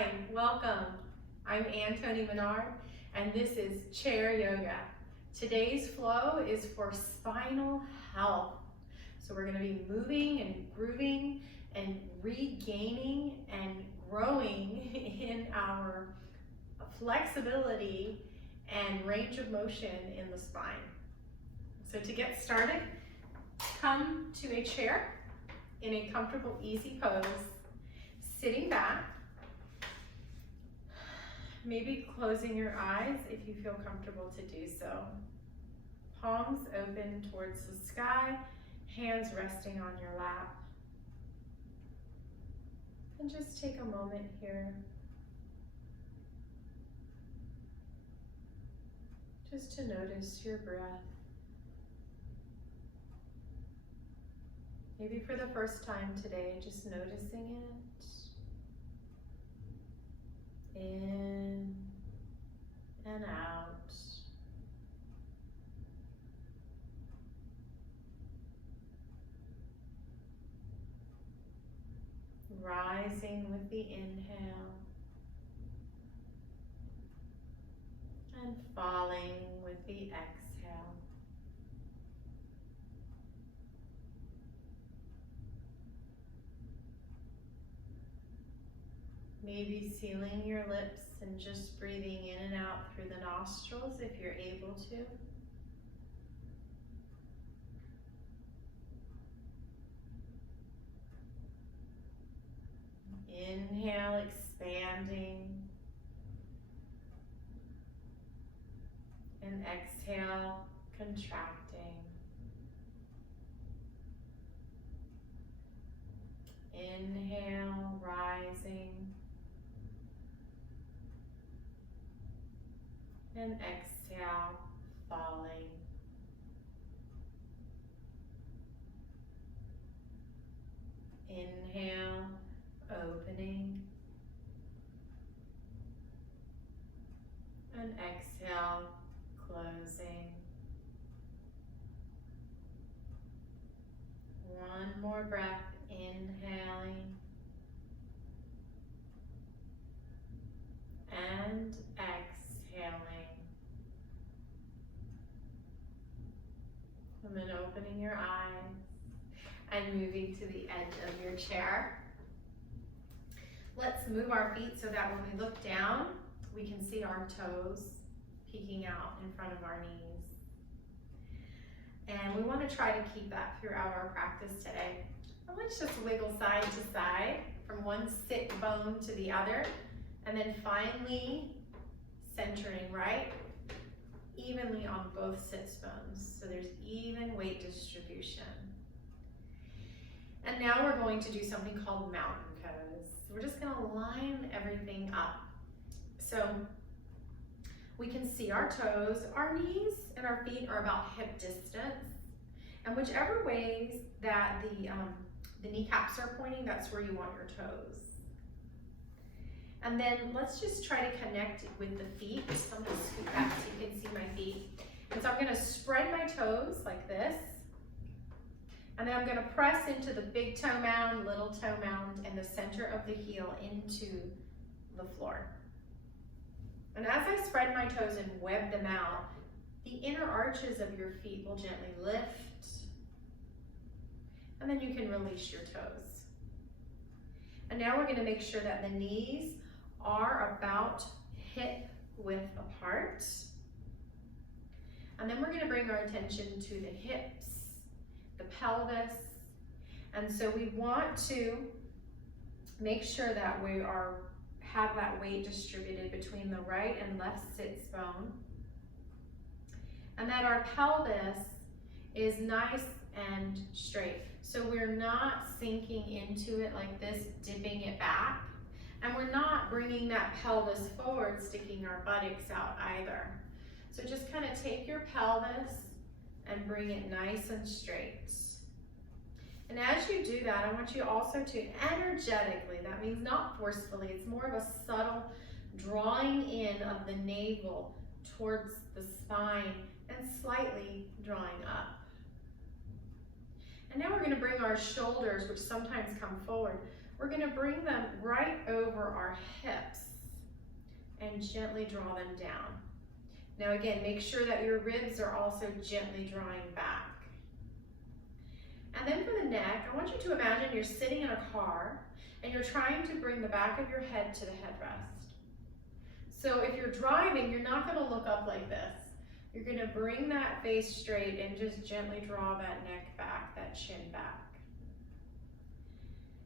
Hi, welcome. I'm Toni Minard, and this is Chair Yoga. Today's flow is for spinal health. So we're going to be moving and grooving and regaining and growing in our flexibility and range of motion in the spine. So to get started, come to a chair in a comfortable, easy pose, sitting back, maybe closing your eyes if you feel comfortable to do so. Palms open towards the sky, hands resting on your lap. And just take a moment here just to notice your breath. Maybe for the first time today, just noticing it. In and out. Rising with the inhale and falling with the exhale. Maybe sealing your lips and just breathing in and out through the nostrils if you're able to. Inhale, expanding. And exhale, contracting. Inhale, rising. And exhale, falling. Inhale, opening. And exhale, closing. One more breath, inhaling. And exhaling. And then opening your eyes and moving to the edge of your chair. Let's move our feet so that when we look down, we can see our toes peeking out in front of our knees. And we want to try to keep that throughout our practice today. And let's just wiggle side to side from one sit bone to the other, and then finally centering right evenly on both sits bones. So there's even weight distribution. And now we're going to do something called mountain pose. We're just going to line everything up. So we can see our toes, our knees and our feet are about hip distance. And whichever ways that the kneecaps are pointing, that's where you want your toes. And then let's just try to connect with the feet. So I'm going to scoot back so you can see my feet. And so I'm going to spread my toes like this. And then I'm going to press into the big toe mound, little toe mound, and the center of the heel into the floor. And as I spread my toes and web them out, the inner arches of your feet will gently lift. And then you can release your toes. And now we're going to make sure that the knees are about hip width apart. And then we're going to bring our attention to the hips, the pelvis. And so we want to make sure that we have that weight distributed between the right and left sits bone. And that our pelvis is nice and straight. So we're not sinking into it like this, dipping it back. And we're not bringing that pelvis forward, sticking our buttocks out either. So just kind of take your pelvis and bring it nice and straight. And as you do that, I want you also to energetically, that means not forcefully, it's more of a subtle drawing in of the navel towards the spine and slightly drawing up. And now we're going to bring our shoulders, which sometimes come forward, we're gonna bring them right over our hips and gently draw them down. Now again, make sure that your ribs are also gently drawing back. And then for the neck, I want you to imagine you're sitting in a car and you're trying to bring the back of your head to the headrest. So if you're driving, you're not gonna look up like this. You're gonna bring that face straight and just gently draw that neck back, that chin back.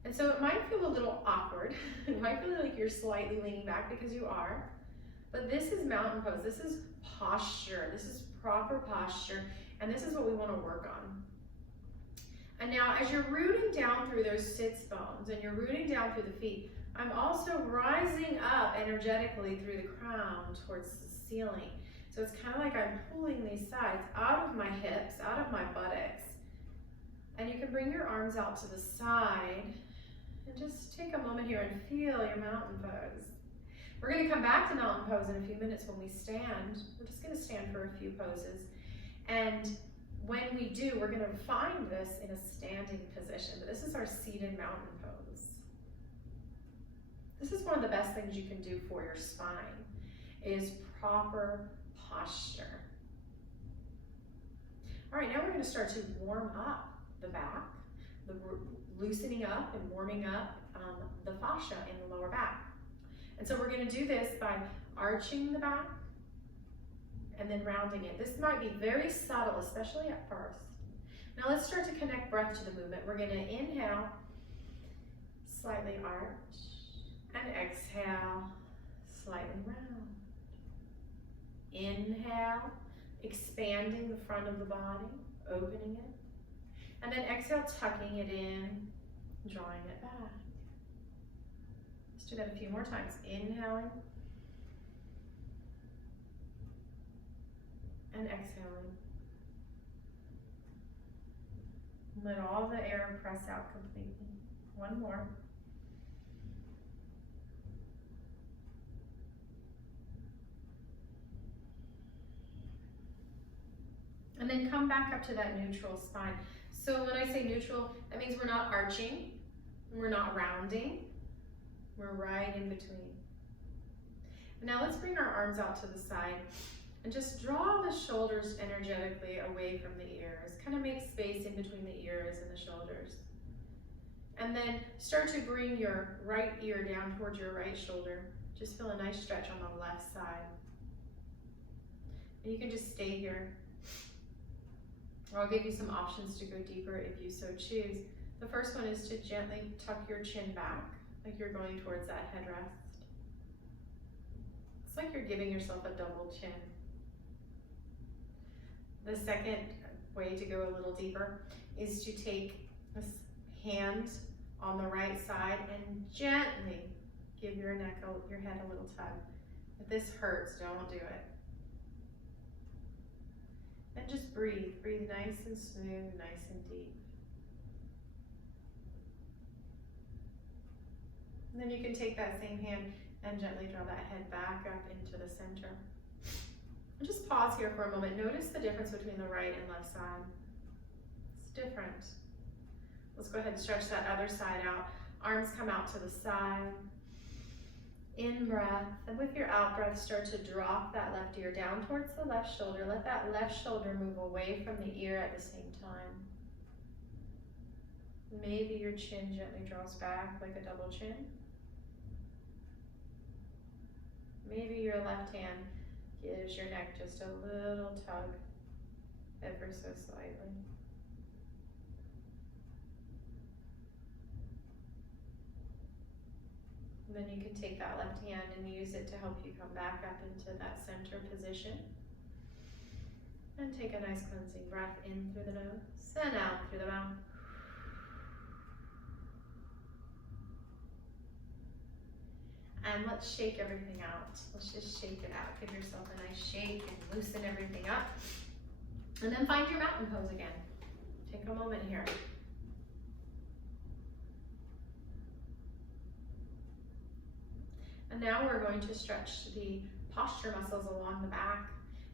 And so it might feel a little awkward. It might feel like you're slightly leaning back because you are, but this is mountain pose. This is posture. This is proper posture, and this is what we wanna work on. And now as you're rooting down through those sits bones and you're rooting down through the feet, I'm also rising up energetically through the crown towards the ceiling. So it's kind of like I'm pulling these sides out of my hips, out of my buttocks. And you can bring your arms out to the side and just take a moment here and feel your mountain pose. We're gonna come back to mountain pose in a few minutes when we stand. We're just gonna stand for a few poses. And when we do, we're gonna find this in a standing position, but this is our seated mountain pose. This is one of the best things you can do for your spine, is proper posture. All right, now we're gonna start to warm up the back, loosening up and warming up the fascia in the lower back. And so we're gonna do this by arching the back and then rounding it. This might be very subtle, especially at first. Now let's start to connect breath to the movement. We're gonna inhale, slightly arch, and exhale, slightly round. Inhale, expanding the front of the body, opening it. And then exhale, tucking it in, drawing it back. Let's do that a few more times. Inhaling and exhaling. Let all the air press out completely. One more. And then come back up to that neutral spine. So when I say neutral, that means we're not arching, we're not rounding, we're right in between. And now let's bring our arms out to the side and just draw the shoulders energetically away from the ears. Kind of make space in between the ears and the shoulders. And then start to bring your right ear down towards your right shoulder. Just feel a nice stretch on the left side. And you can just stay here. Or I'll give you some options to go deeper if you so choose. The first one is to gently tuck your chin back, like you're going towards that headrest. It's like you're giving yourself a double chin. The second way to go a little deeper is to take this hand on the right side and gently give your head a little tug. If this hurts, don't do it. And just breathe. Breathe nice and smooth, nice and deep. And then you can take that same hand and gently draw that head back up into the center. And just pause here for a moment. Notice the difference between the right and left side. It's different. Let's go ahead and stretch that other side out. Arms come out to the side. In breath, and with your out breath, start to drop that left ear down towards the left shoulder. Let that left shoulder move away from the ear at the same time. Maybe your chin gently draws back like a double chin. Maybe your left hand gives your neck just a little tug, ever so slightly. And then you can take that left hand and use it to help you come back up into that center position. And take a nice cleansing breath in through the nose and out through the mouth. And let's shake everything out. Let's just shake it out. Give yourself a nice shake and loosen everything up. And then find your mountain pose again. Take a moment here. And now we're going to stretch the posture muscles along the back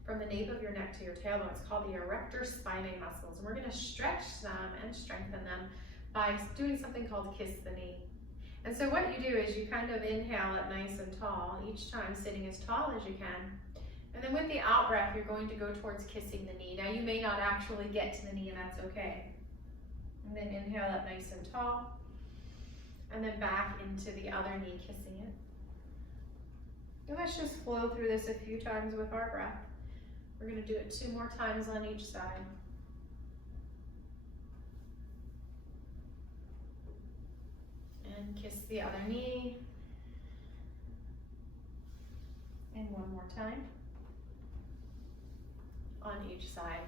from the nape of your neck to your tailbone. It's called the erector spinae muscles. And we're going to stretch them and strengthen them by doing something called kiss the knee. And so what you do is you kind of inhale up nice and tall, each time sitting as tall as you can. And then with the out breath, you're going to go towards kissing the knee. Now you may not actually get to the knee, and that's okay. And then inhale up nice and tall. And then back into the other knee, kissing it. And let's just flow through this a few times with our breath. We're going to do it 2 more times on each side. And kiss the other knee. And 1 more time on each side.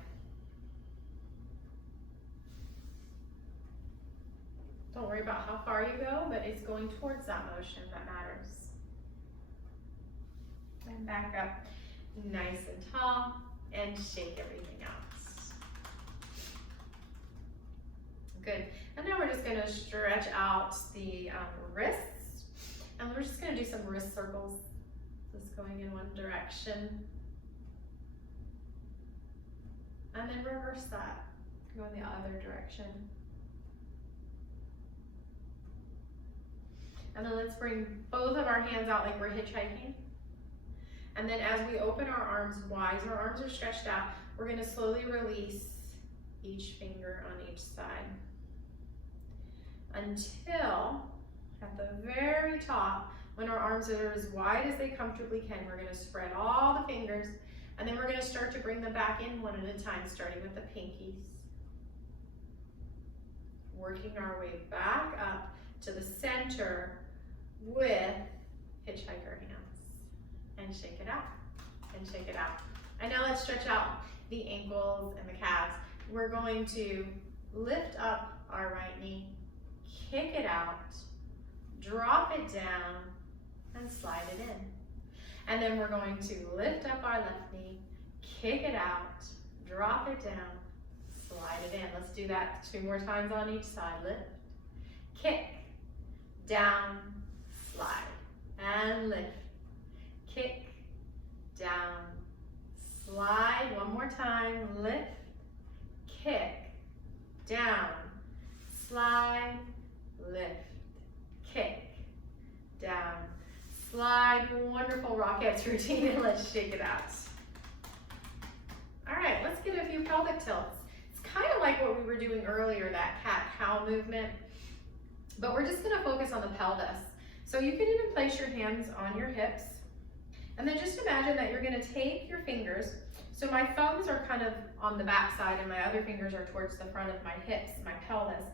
Don't worry about how far you go, but it's going towards that motion that matters. And back up nice and tall and shake everything out. Good. And now we're just going to stretch out the wrists, and we're just going to do some wrist circles, just going in one direction. And then reverse that, go in the other direction. And then let's bring both of our hands out like we're hitchhiking. And then as we open our arms wide, our arms are stretched out, we're going to slowly release each finger on each side. Until at the very top, when our arms are as wide as they comfortably can, we're going to spread all the fingers, and then we're going to start to bring them back in one at a time, starting with the pinkies. Working our way back up to the center with hitchhiker hands. And shake it out, and shake it out. And now let's stretch out the ankles and the calves. We're going to lift up our right knee, kick it out, drop it down, and slide it in. And then we're going to lift up our left knee, kick it out, drop it down, slide it in. Let's do that 2 more times on each side. Lift, kick, down, slide, and lift, kick, down, slide. 1 more time. Lift, kick, down, slide, lift, kick, down, slide. Wonderful Rockettes routine, and let's shake it out. All right, let's get a few pelvic tilts. It's kind of like what we were doing earlier, that cat-cow movement, but we're just gonna focus on the pelvis. So you can even place your hands on your hips, and then just imagine that you're gonna take your fingers. So my thumbs are kind of on the back side, and my other fingers are towards the front of my hips, my pelvis.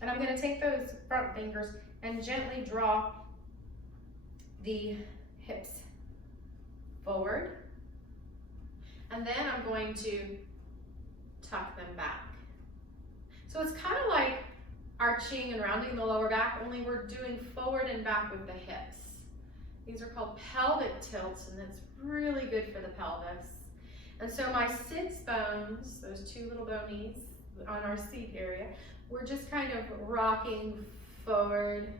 And I'm gonna take those front fingers and gently draw the hips forward. And then I'm going to tuck them back. So it's kind of like arching and rounding the lower back, only we're doing forward and back with the hips. These are called pelvic tilts, and it's really good for the pelvis. And so my sits bones, those 2 little bonies on our seat area, we're just kind of rocking forward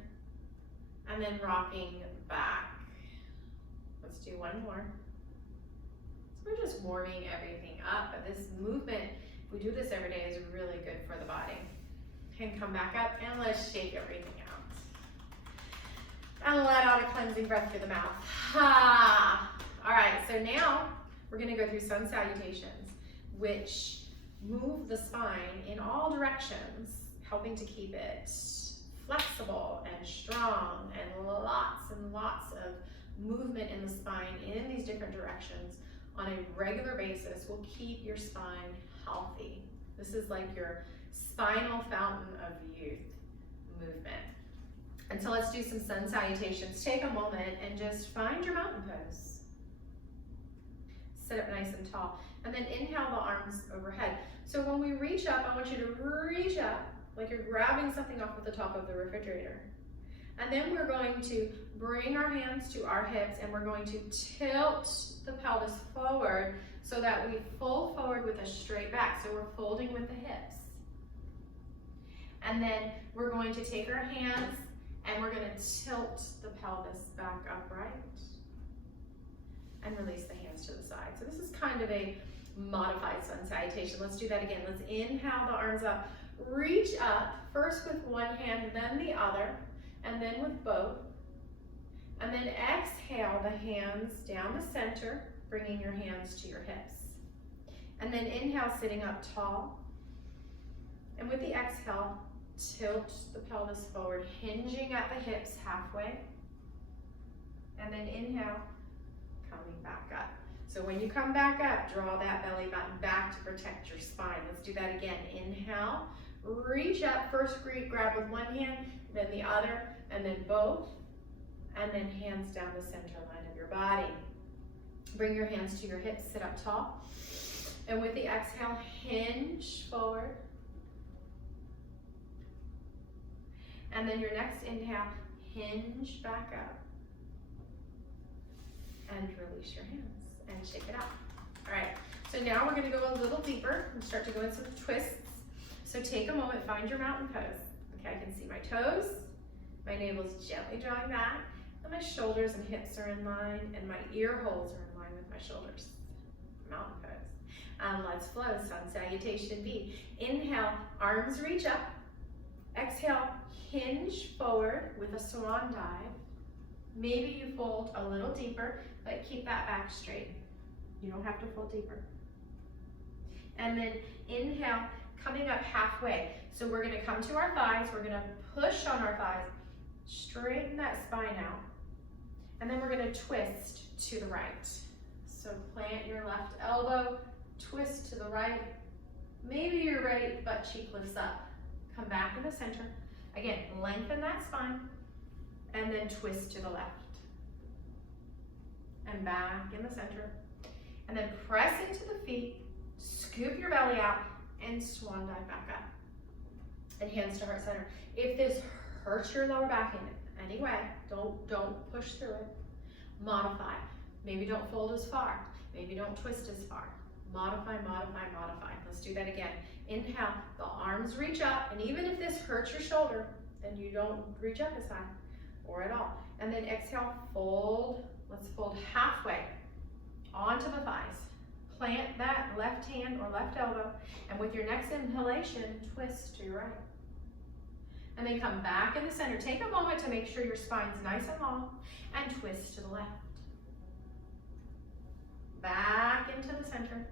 and then rocking back. Let's do 1 more. So we're just warming everything up, but this movement, if we do this every day, is really good for the body. And come back up, and let's shake everything out. And let out a cleansing breath through the mouth. Ha! All right, so now we're gonna go through sun salutations, which move the spine in all directions, helping to keep it flexible and strong, and lots of movement in the spine in these different directions on a regular basis will keep your spine healthy. This is like your spinal fountain of youth movement. And so let's do some sun salutations. Take a moment and just find your mountain pose. Sit up nice and tall. And then inhale the arms overhead. So when we reach up, I want you to reach up like you're grabbing something off of the top of the refrigerator. And then we're going to bring our hands to our hips, and we're going to tilt the pelvis forward so that we fold forward with a straight back. So we're folding with the hips. And then we're going to take our hands and we're going to tilt the pelvis back upright and release the hands to the side. So this is kind of a modified sun salutation. Let's do that again. Let's inhale the arms up. Reach up, first with one hand, then the other. and then with both. And then exhale the hands down the center, bringing your hands to your hips. And then inhale, sitting up tall. And with the exhale, tilt the pelvis forward, hinging at the hips halfway. And then inhale, coming back up. So when you come back up, draw that belly button back to protect your spine. Let's do that again. Inhale, reach up, first grab with one hand, then the other, and then both. And then hands down the center line of your body. Bring your hands to your hips, sit up tall. And with the exhale, hinge forward. And then your next inhale, hinge back up. And release your hands and shake it out. All right, so now we're gonna go a little deeper and start to go into some twists. So take a moment, find your mountain pose. Okay, I can see my toes, my navel's gently drawing back, and my shoulders and hips are in line, and my ear holes are in line with my shoulders. Mountain pose. Let's flow, sun salutation B. Inhale, arms reach up. Exhale, hinge forward with a swan dive. Maybe you fold a little deeper, but keep that back straight. You don't have to fold deeper. And then inhale, coming up halfway. So we're gonna come to our thighs, we're gonna push on our thighs, straighten that spine out, and then we're gonna twist to the right. So plant your left elbow, twist to the right. Maybe your right butt cheek lifts up. Come back in the center. Again, lengthen that spine, and then twist to the left. And back in the center. And then press into the feet, scoop your belly out, and swan dive back up. And hands to heart center. If this hurts your lower back in any way, don't push through it. Modify. Maybe don't fold as far. Maybe don't twist as far. Modify, modify, modify. Let's do that again. Inhale, the arms reach up, and even if this hurts your shoulder, then you don't reach up as high or at all. And then exhale, fold. Let's fold halfway onto the thighs. Plant that left hand or left elbow, and with your next inhalation, twist to your right. And then come back in the center. Take a moment to make sure your spine's nice and long, and twist to the left. Back into the center.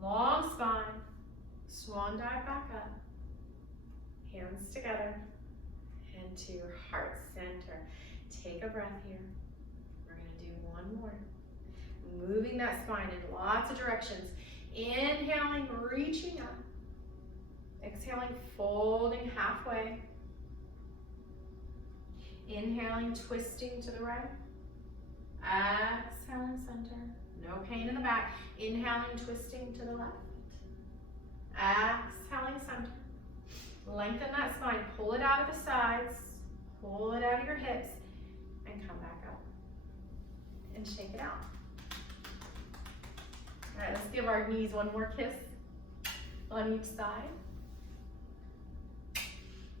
Long spine. Swan dive back up. Hands together. And to your heart center. Take a breath here. We're going to do one more. Moving that spine in lots of directions. Inhaling, reaching up. Exhaling, folding halfway. Inhaling, twisting to the right. Exhaling, center. No pain in the back. Inhaling, twisting to the left. Exhaling, center. Lengthen that spine. Pull it out of the sides. Pull it out of your hips. And come back up. And shake it out. All right, let's give our knees one more kiss on each side.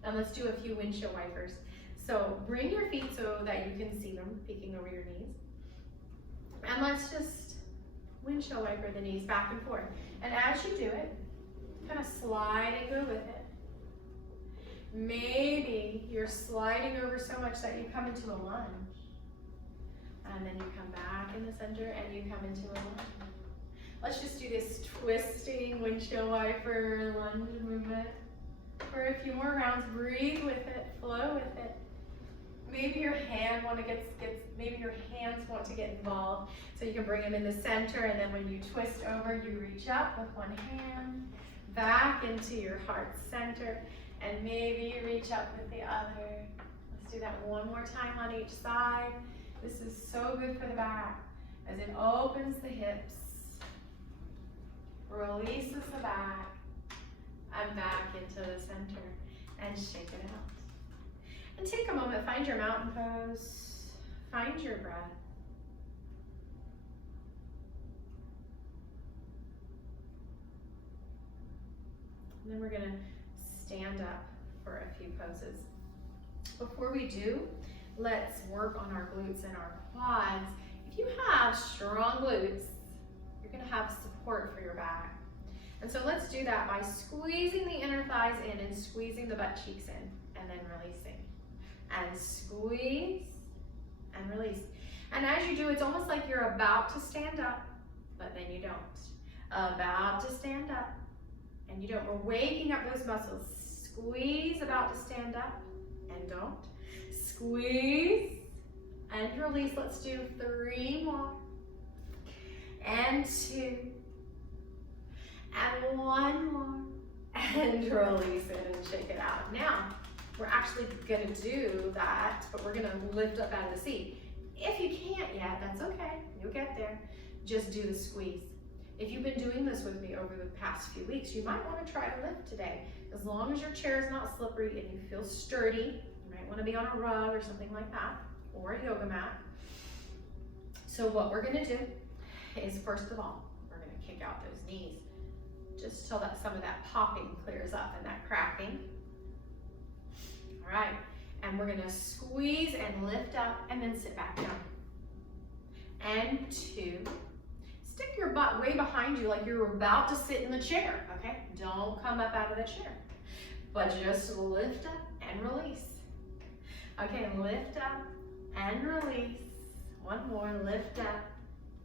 And let's do a few windshield wipers. So bring your feet so that you can see them peeking over your knees. And let's just windshield wiper the knees back and forth. And as you do it, kind of slide and go with it. Maybe you're sliding over so much that you come into a lunge. And then you come back in the center and you come into a lunge. Let's just do this twisting windshield wiper lunge movement for a few more rounds. Breathe with it, flow with it. Maybe your hand maybe your hands want to get involved, so you can bring them in the center, and then when you twist over, you reach up with one hand, back into your heart center, and maybe you reach up with the other. Let's do that one more time on each side. This is so good for the back as it opens the hips, releases the back, and back into the center, and shake it out. And take a moment, find your mountain pose, find your breath. And then we're gonna stand up for a few poses. Before we do, let's work on our glutes and our quads. If you have strong glutes, you're gonna have support for your back. And so let's do that by squeezing the inner thighs in and squeezing the butt cheeks in, and then releasing. and squeeze and release. And as you do, it's almost like you're about to stand up, but then you don't. About to stand up, and you don't. We're waking up those muscles. Squeeze, about to stand up, and don't. Squeeze and release. Let's do 3 more. And 2. And 1 more. And release it and shake it out. Now, we're actually gonna do that, but we're gonna lift up out of the seat. If you can't yet, that's okay. You'll get there. Just do the squeeze. If you've been doing this with me over the past few weeks, you might want to try to lift today. As long as your chair is not slippery and you feel sturdy, you might want to be on a rug or something like that, or a yoga mat. So what we're going to do is, first of all, we're going to kick out those knees just till that some of that popping clears up and that cracking. All right, and we're going to squeeze and lift up and then sit back down. And 2. Stick your butt way behind you like you're about to sit in the chair, okay? Don't come up out of the chair, but just lift up and release. Okay, lift up and release. 1 more, lift up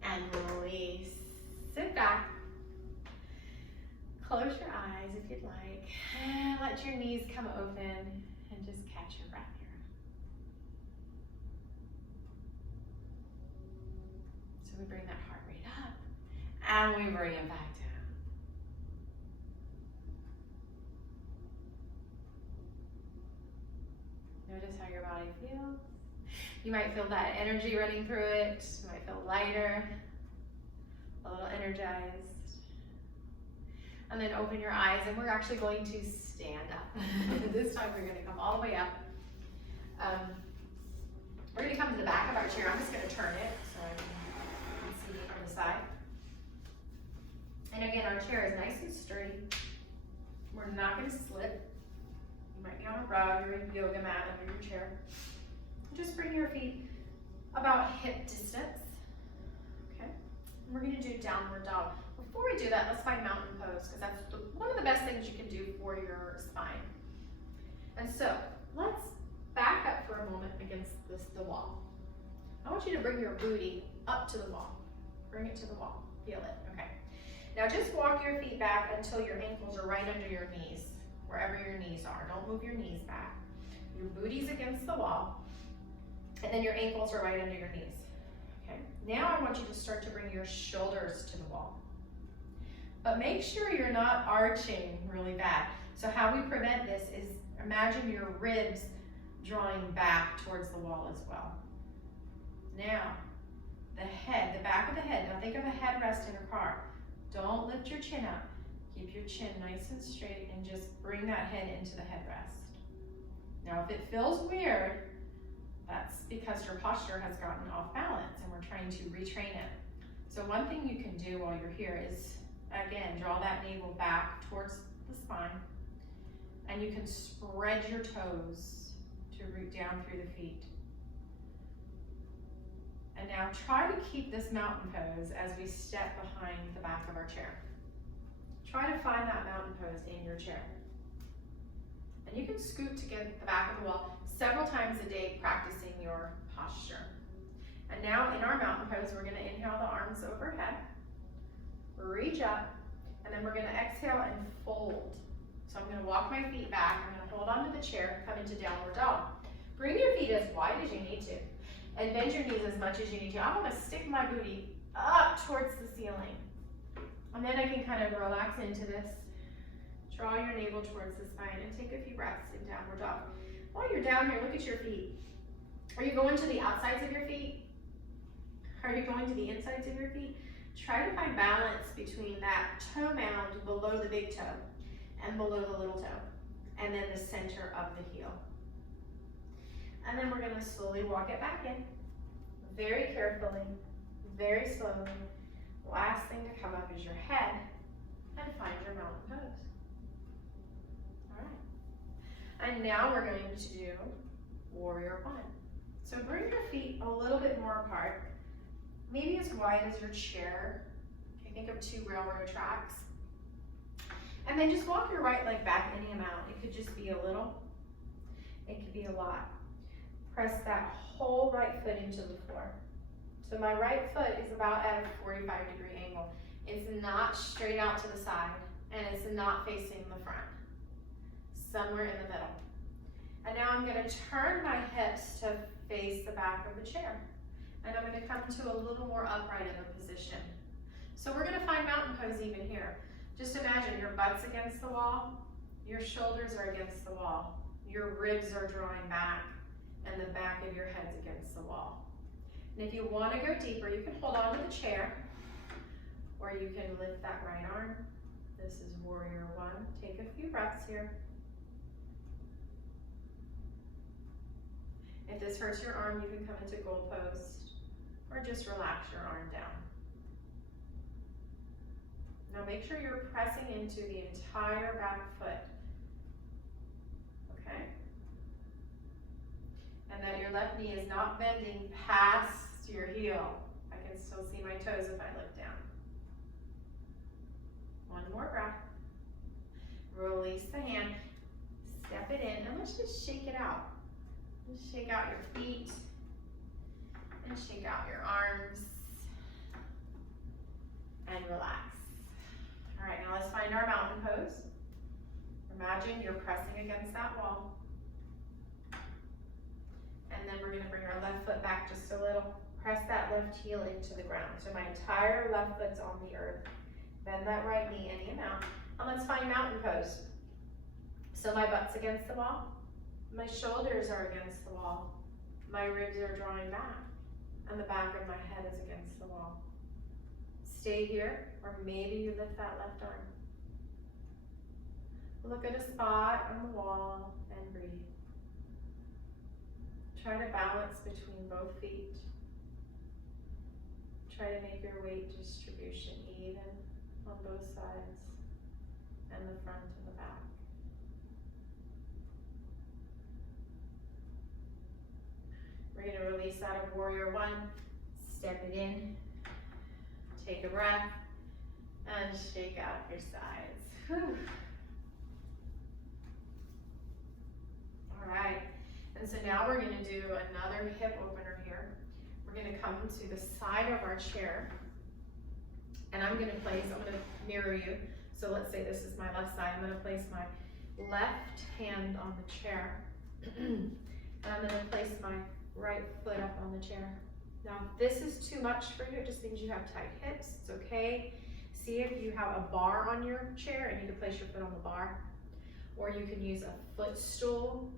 and release. Sit back. Close your eyes if you'd like. And let your knees come open and just catch your breath here. So we bring that heart rate up. And we bring it back down. Notice how your body feels. You might feel that energy running through it. You might feel lighter, a little energized. And then open your eyes, and we're actually going to stand up. This time we're going to come all the way up. We're going to come to the back of our chair. I'm just going to turn it so I can see from the side. And again, our chair is nice and sturdy. We're not going to slip. You might be on a rug or a yoga mat under your chair. Just bring your feet about hip distance. Okay. And we're going to do downward dog. Before we do that, let's find mountain pose, because that's one of the best things you can do for your spine. And so let's back up for a moment against the wall. I want you to bring your booty up to the wall. Bring it to the wall. Feel it. Okay. Now just walk your feet back until your ankles are right under your knees, wherever your knees are. Don't move your knees back. Your booty's against the wall, and then your ankles are right under your knees. Okay. Now I want you to start to bring your shoulders to the wall. But make sure you're not arching really bad. So how we prevent this is imagine your ribs drawing back towards the wall as well. Now, the head, the back of the head. Now think of a headrest in a car. Don't lift your chin up. Keep your chin nice and straight and just bring that head into the headrest. Now, if it feels weird, that's because your posture has gotten off balance and we're trying to retrain it. So one thing you can do while you're here is, again, draw that navel back towards the spine, and you can spread your toes to root down through the feet. And now try to keep this mountain pose as we step behind the back of our chair. Try to find that mountain pose in your chair. And you can scoot to get the back of the wall several times a day, practicing your posture. And now in our mountain pose, we're going to inhale the arms overhead, reach up, and then we're going to exhale and fold. So I'm going to walk my feet back, I'm going to hold onto the chair, come into downward dog. Bring your feet as wide as you need to, and bend your knees as much as you need to. I want to stick my booty up towards the ceiling. And then I can kind of relax into this. Draw your navel towards the spine and take a few breaths in downward dog. While you're down here, look at your feet. Are you going to the outsides of your feet? Are you going to the insides of your feet? Try to find balance between that toe mound below the big toe and below the little toe, and then the center of the heel. And then we're going to slowly walk it back in, very carefully, very slowly. Last thing to come up is your head, and find your mountain pose. All right. And now we're going to do warrior one. So bring your feet a little bit more apart, maybe as wide as your chair. Okay, think of 2 railroad tracks. And then just walk your right leg back any amount. It could just be a little, it could be a lot. Press that whole right foot into the floor. So my right foot is about at a 45-degree angle. It's not straight out to the side, and it's not facing the front. Somewhere in the middle. And now I'm gonna turn my hips to face the back of the chair. And I'm gonna come to a little more upright of a position. So we're gonna find mountain pose even here. Just imagine your butt's against the wall, your shoulders are against the wall, your ribs are drawing back, and the back of your head's against the wall. And if you want to go deeper, you can hold on to the chair, or you can lift that right arm. This is warrior one. Take a few breaths here. If this hurts your arm, you can come into goal post, or just relax your arm down. Now make sure you're pressing into the entire back foot. Okay? And that your left knee is not bending past your heel. I can still see my toes if I look down. One more breath. Release the hand. Step it in, and let's just shake it out. Just shake out your feet, and shake out your arms, and relax. All right, now let's find our mountain pose. Imagine you're pressing against that wall. And then we're gonna bring our left foot back just a little. Press that left heel into the ground. So my entire left foot's on the earth. Bend that right knee any amount. And let's find mountain pose. So my butt's against the wall. My shoulders are against the wall. My ribs are drawing back. And the back of my head is against the wall. Stay here, or maybe you lift that left arm. Look at a spot on the wall and breathe. Try to balance between both feet. Try to make your weight distribution even on both sides, and the front and the back. We're going to release out of warrior one, step it in, take a breath, and shake out your sides. Whew. All right, and so now we're going to do another hip opener here. We're going to come to the side of our chair, and I'm going to mirror you. So let's say this is my left side. I'm going to place my left hand on the chair, and I'm going to place my right foot up on the chair. Now, if this is too much for you, it just means you have tight hips. It's okay. See if you have a bar on your chair and you can place your foot on the bar, or you can use a footstool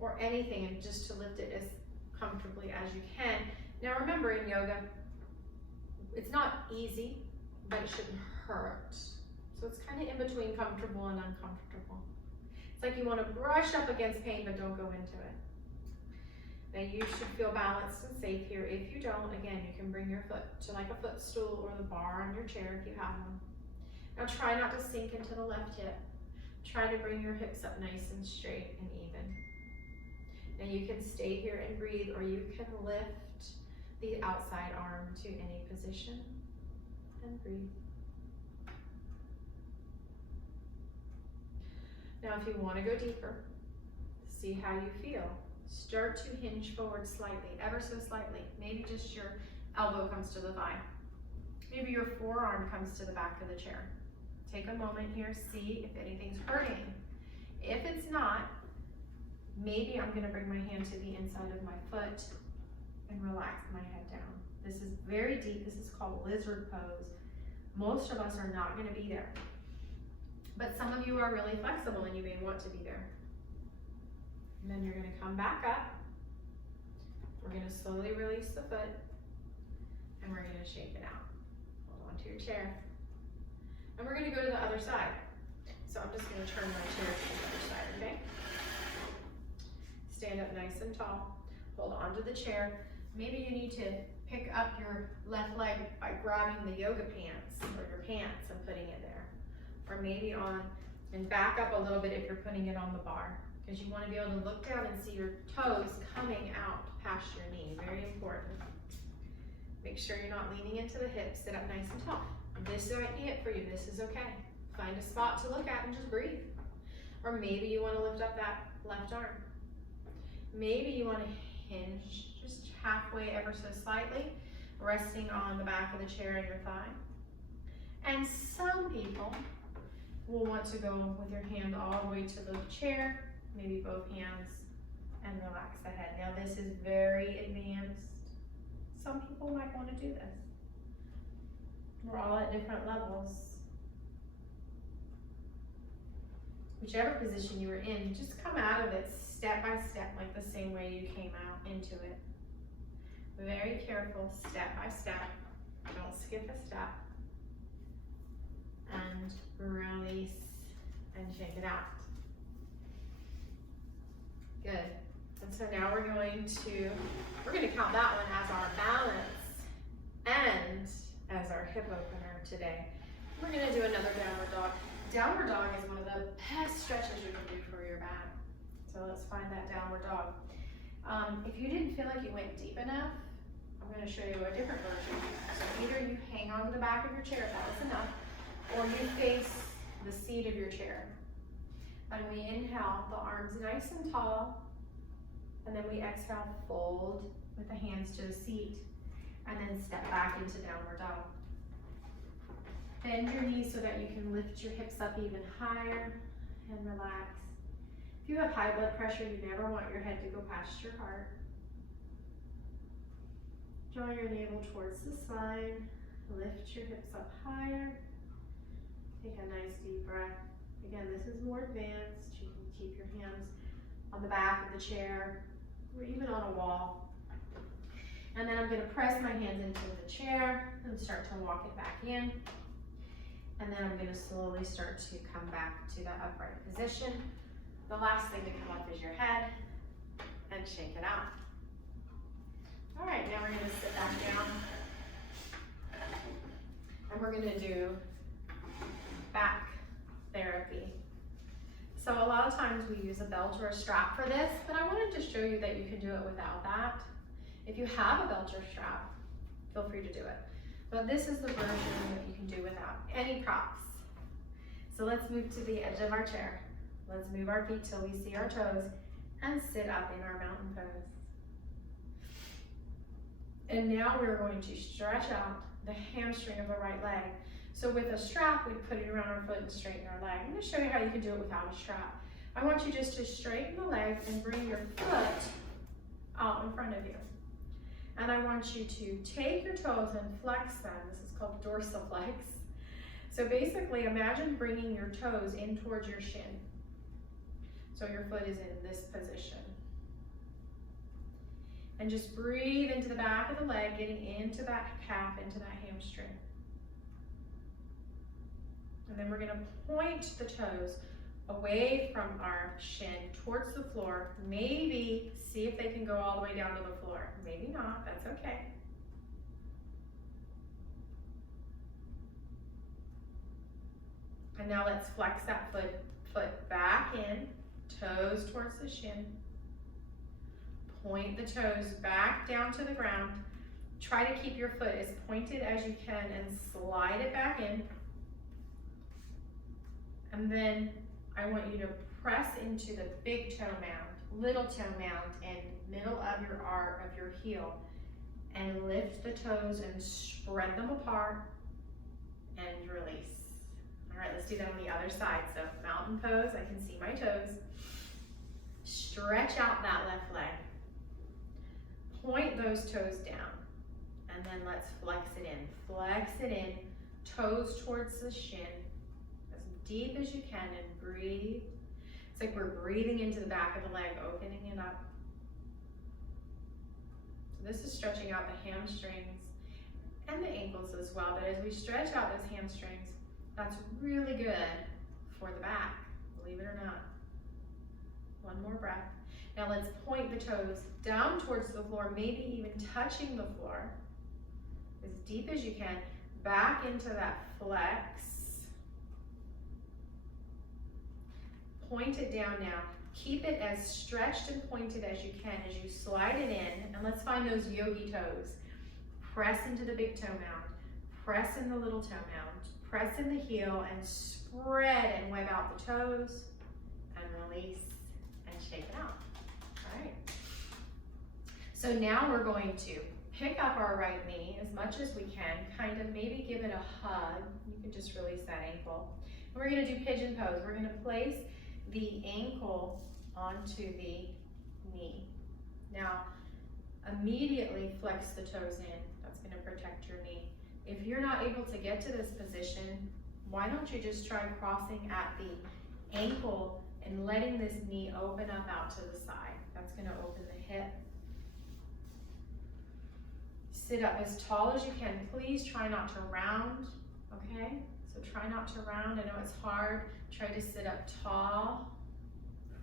or anything, and just to lift it as comfortably as you can. Now remember, in yoga, it's not easy, but it shouldn't hurt. So it's kind of in between comfortable and uncomfortable. It's like you want to brush up against pain, but don't go into it. Now you should feel balanced and safe here. If you don't, again, you can bring your foot to like a footstool or the bar on your chair if you have one. Now try not to sink into the left hip. Try to bring your hips up nice and straight and even. Now you can stay here and breathe, or you can lift the outside arm to any position and breathe. Now if you want to go deeper, see how you feel. Start to hinge forward slightly, ever so slightly. Maybe just your elbow comes to the thigh. Maybe your forearm comes to the back of the chair. Take a moment here, see if anything's hurting. If it's not, maybe I'm gonna bring my hand to the inside of my foot and relax my head down. This is very deep. This is called lizard pose. Most of us are not gonna be there, but some of you are really flexible and you may want to be there. And then you're gonna come back up. We're gonna slowly release the foot, and we're gonna shake it out. Hold on to your chair. And we're gonna go to the other side. So I'm just gonna turn my chair to the other side, okay? Stand up nice and tall. Hold on to the chair. Maybe you need to pick up your left leg by grabbing the yoga pants or your pants and putting it there. Or maybe and back up a little bit if you're putting it on the bar, because you want to be able to look down and see your toes coming out past your knee. Very important. Make sure you're not leaning into the hips. Sit up nice and tall. This might be it for you. This is okay. Find a spot to look at and just breathe. Or maybe you want to lift up that left arm. Maybe you want to hinge just halfway, ever so slightly, resting on the back of the chair and your thigh. And some people will want to go with your hand all the way to the chair, maybe both hands, and relax the head. Now this is very advanced. Some people might want to do this. We're all at different levels. Whichever position you were in, just come out of it step by step, like the same way you came out into it. Very careful, step by step. Don't skip a step. And release and shake it out. Good. And so now we're going to count that one as our balance and as our hip opener today. We're gonna do another downward dog. Downward dog is one of the best stretches you can do for your back. So let's find that downward dog. If you didn't feel like you went deep enough, I'm gonna show you a different version. So either you hang on to the back of your chair if that was enough, or you face the seat of your chair. And we inhale, the arms nice and tall, and then we exhale, fold with the hands to the seat, and then step back into downward dog. Bend your knees so that you can lift your hips up even higher and relax. If you have high blood pressure, you never want your head to go past your heart. Draw your navel towards the spine, lift your hips up higher. Take a nice deep breath. Again, this is more advanced. You can keep your hands on the back of the chair or even on a wall. And then I'm going to press my hands into the chair and start to walk it back in. And then I'm going to slowly start to come back to that upright position. The last thing to come up is your head and shake it out. All right, now we're going to sit back down and we're going to do back therapy. So a lot of times we use a belt or a strap for this, but I wanted to show you that you can do it without that. If you have a belt or strap, feel free to do it. But this is the version that you can do without any props. So let's move to the edge of our chair. Let's move our feet till we see our toes and sit up in our mountain pose. And now we're going to stretch out the hamstring of the right leg. So with a strap, we put it around our foot and straighten our leg. I'm going to show you how you can do it without a strap. I want you just to straighten the leg and bring your foot out in front of you. And I want you to take your toes and flex them. This is called dorsiflex. So basically, imagine bringing your toes in towards your shin. So your foot is in this position. And just breathe into the back of the leg, getting into that calf, into that hamstring. And then we're going to point the toes away from our shin towards the floor. Maybe see if they can go all the way down to the floor. Maybe not, that's okay. And now let's flex that foot back in, toes towards the shin. Point the toes back down to the ground. Try to keep your foot as pointed as you can and slide it back in. And then I want you to press into the big toe mound, little toe mound, and middle of your heel, and lift the toes and spread them apart and release. All right, let's do that on the other side. So mountain pose, I can see my toes. Stretch out that left leg. Point those toes down, and then let's flex it in. Flex it in, toes towards the shin, as deep as you can, and breathe. It's like we're breathing into the back of the leg, opening it up. So this is stretching out the hamstrings and the ankles as well, but as we stretch out those hamstrings, that's really good for the back, believe it or not. One more breath. Now let's point the toes down towards the floor, maybe even touching the floor, as deep as you can, back into that flex. Point it down now. Keep it as stretched and pointed as you can as you slide it in, and let's find those yogi toes. Press into the big toe mound, press in the little toe mound, press in the heel, and spread and web out the toes, and release and shake it out. All right. So now we're going to pick up our right knee as much as we can, kind of maybe give it a hug. You can just release that ankle. And we're gonna do pigeon pose. We're gonna place the ankle onto the knee. Now, immediately flex the toes in. That's gonna protect your knee. If you're not able to get to this position, why don't you just try crossing at the ankle and letting this knee open up out to the side. That's gonna open the hip. Sit up as tall as you can. Please try not to round, okay? So try not to round. I know it's hard. Try to sit up tall.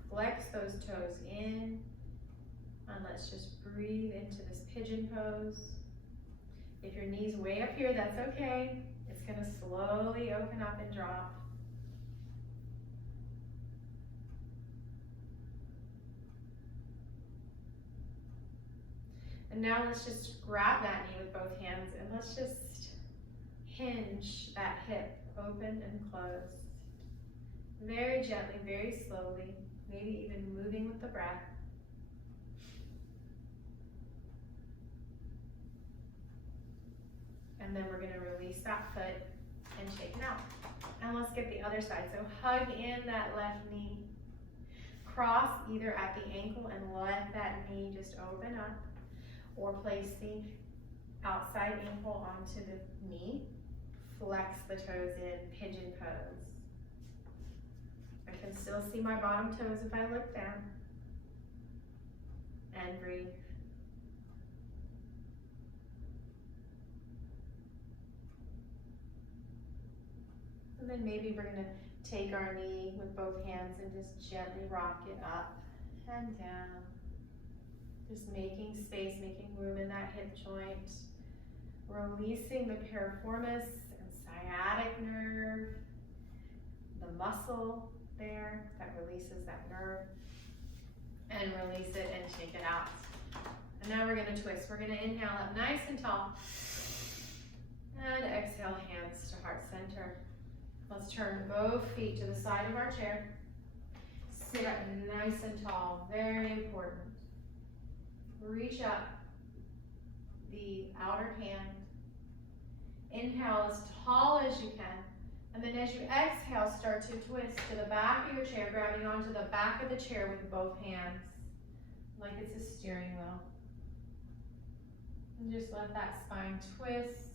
Flex those toes in. And let's just breathe into this pigeon pose. If your knee's way up here, that's okay. It's gonna slowly open up and drop. And now let's just grab that knee with both hands and let's just hinge that hip open and closed. Very gently, very slowly, maybe even moving with the breath. And then we're gonna release that foot and shake it out. And let's get the other side. So hug in that left knee. Cross either at the ankle and let that knee just open up, or place the outside ankle onto the knee. Flex the toes in, pigeon pose. I can still see my bottom toes if I look down. And breathe. And then maybe we're gonna take our knee with both hands and just gently rock it up and down. Just making space, making room in that hip joint. Releasing the piriformis and sciatic nerve, the muscle there that releases that nerve. And release it and shake it out. And now we're gonna twist. We're gonna inhale up nice and tall. And exhale, hands to heart center. Let's turn both feet to the side of our chair. Sit up nice and tall, very important. Reach up the outer hand. Inhale as tall as you can. And then as you exhale, start to twist to the back of your chair, grabbing onto the back of the chair with both hands, like it's a steering wheel. And just let that spine twist.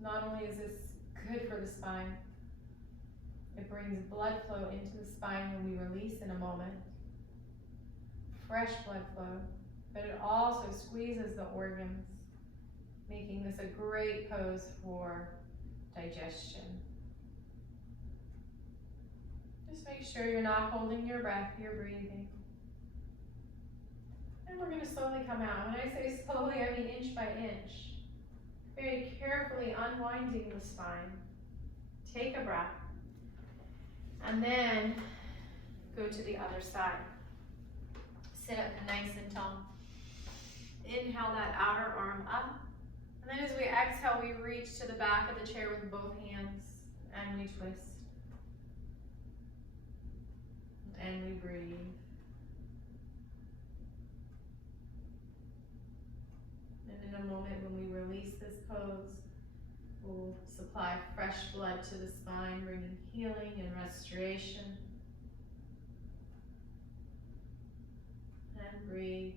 Not only is this good for the spine, it brings blood flow into the spine when we release in a moment. Fresh blood flow. But it also squeezes the organs, making this a great pose for digestion. Just make sure you're not holding your breath, you're breathing. And we're going to slowly come out. When I say slowly, I mean inch by inch. Very carefully unwinding the spine. Take a breath. And then go to the other side. Sit up nice and tall. Inhale that outer arm up. And then as we exhale, we reach to the back of the chair with both hands and we twist. And we breathe. And in a moment when we release this pose, we'll supply fresh blood to the spine, bringing healing and restoration. And breathe.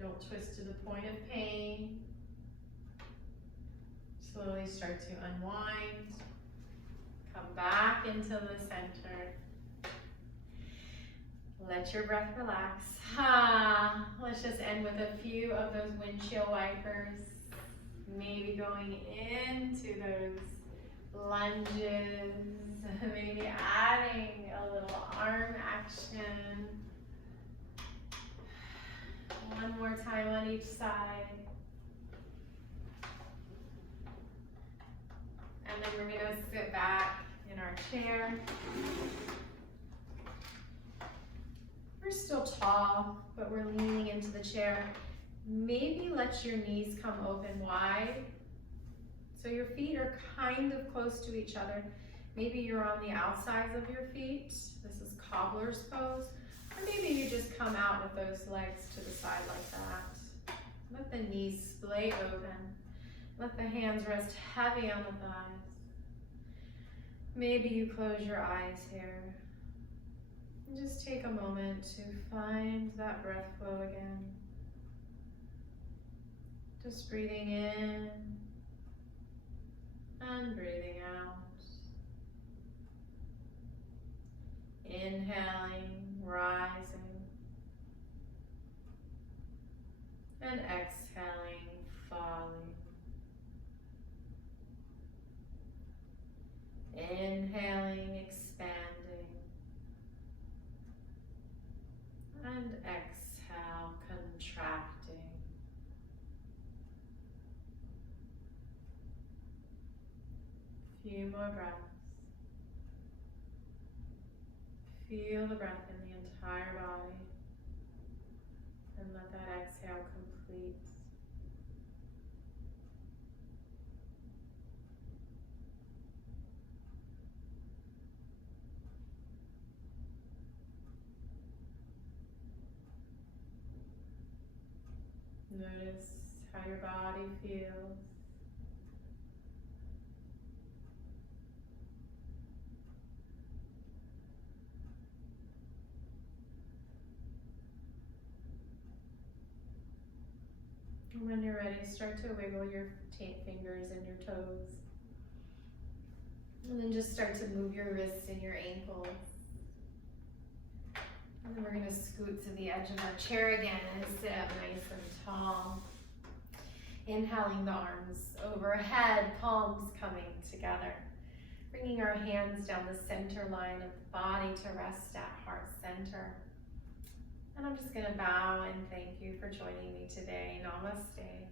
Don't twist to the point of pain. Slowly start to unwind. Come back into the center. Let your breath relax. Let's just end with a few of those windshield wipers. Maybe going into those lunges. Maybe adding a little arm action. One more time on each side. And then we're going to sit back in our chair. We're still tall, but we're leaning into the chair. Maybe let your knees come open wide. So your feet are kind of close to each other. Maybe you're on the outsides of your feet. This is cobbler's pose. And maybe you just come out with those legs to the side like that. Let the knees splay open. Let the hands rest heavy on the thighs. Maybe you close your eyes here. And just take a moment to find that breath flow again. Just breathing in and breathing out. Inhaling, rising, and exhaling, falling. Inhaling, expanding, and exhale, contracting. Few more breaths. Feel the breath in the entire body, and let that exhale complete. Notice how your body feels. And when you're ready, start to wiggle your fingers and your toes. And then just start to move your wrists and your ankles. And then we're going to scoot to the edge of our chair again and sit up nice and tall. Inhaling the arms overhead, palms coming together. Bringing our hands down the center line of the body to rest at heart center. And I'm just going to bow and thank you for joining me today. Namaste.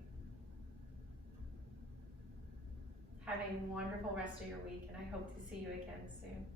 Have a wonderful rest of your week, and I hope to see you again soon.